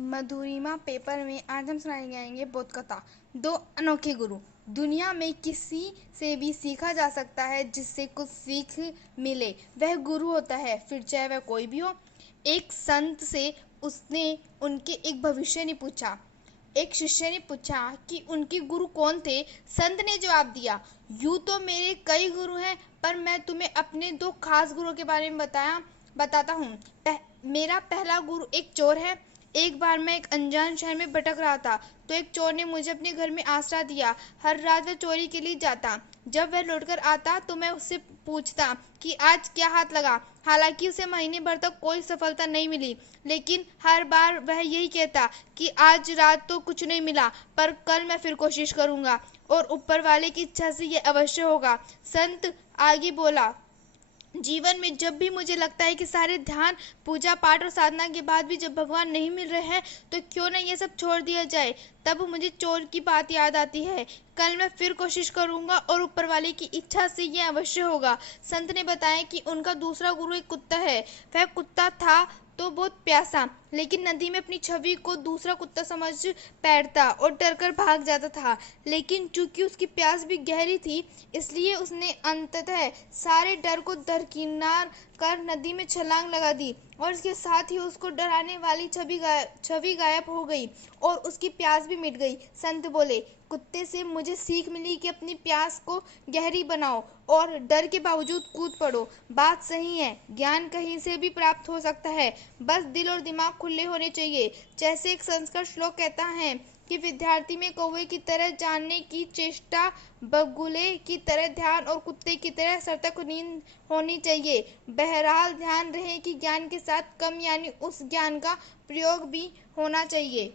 मधुरिमा paper में आज हम सुनाए जाएंगे बोध कथा। दो अनोखे गुरु। दुनिया में किसी से भी सीखा जा सकता है जिससे कुछ सीख मिले, वह गुरु होता है, फिर चाहे वह कोई भी हो। एक संत से उसने उनके एक भविष्य ने पूछा। एक शिष्य ने पूछा कि उनके गुरु कौन थे। संत ने जवाब दिया, यूं तो मेरे कई गुरु हैं, पर मैं तुम्हें अपने दो खास गुरुओं के बारे में बताता हूँ। मेरा पहला गुरु एक चोर है। एक बार मैं एक अनजान शहर में भटक रहा था, तो एक चोर ने मुझे अपने घर में आसरा दिया। हर रात वह चोरी के लिए जाता। जब वह लौटकर आता तो मैं उससे पूछता कि आज क्या हाथ लगा। हालांकि उसे महीने भर तक कोई सफलता नहीं मिली, लेकिन हर बार वह यही कहता कि आज रात तो कुछ नहीं मिला, पर कल मैं फिर कोशिश करूंगा और ऊपर वाले की इच्छा से यह अवश्य होगा। संत आगे बोला, जीवन में जब भी मुझे लगता है कि सारे ध्यान, पूजा पाठ और साधना के बाद भी जब भगवान नहीं मिल रहे हैं, तो क्यों ना ये सब छोड़ दिया जाए। तब मुझे चोर की बात याद आती है। कल मैं फिर कोशिश करूंगा और ऊपर वाले की इच्छा से ये अवश्य होगा। संत ने बताया कि उनका दूसरा गुरु एक कुत्ता है। वह कुत्ता था तो बहुत प्यासा, लेकिन नदी में अपनी छवि को दूसरा कुत्ता समझ बैठता और डरकर भाग जाता था। लेकिन चूंकि उसकी प्यास भी गहरी थी, इसलिए उसने अंततः सारे डर को दरकिनार कर नदी में छलांग लगा दी, और इसके साथ ही उसको डराने वाली छवि गायब हो गई और उसकी प्यास भी मिट गई। संत बोले, कुत्ते से मुझे सीख मिली कि अपनी प्यास को गहरी बनाओ और डर के बावजूद कूद पड़ो। बात सही है, ज्ञान कहीं से भी प्राप्त हो सकता है, बस दिल और दिमाग खुले होने चाहिए। जैसे एक संस्कृत श्लोक कहता है कि विद्यार्थी में कौवे की तरह जानने की चेष्टा, बगुले की तरह ध्यान और कुत्ते की तरह सतर्क नींद होनी चाहिए। बहरहाल ध्यान रहे कि ज्ञान के साथ कम यानी उस ज्ञान का प्रयोग भी होना चाहिए।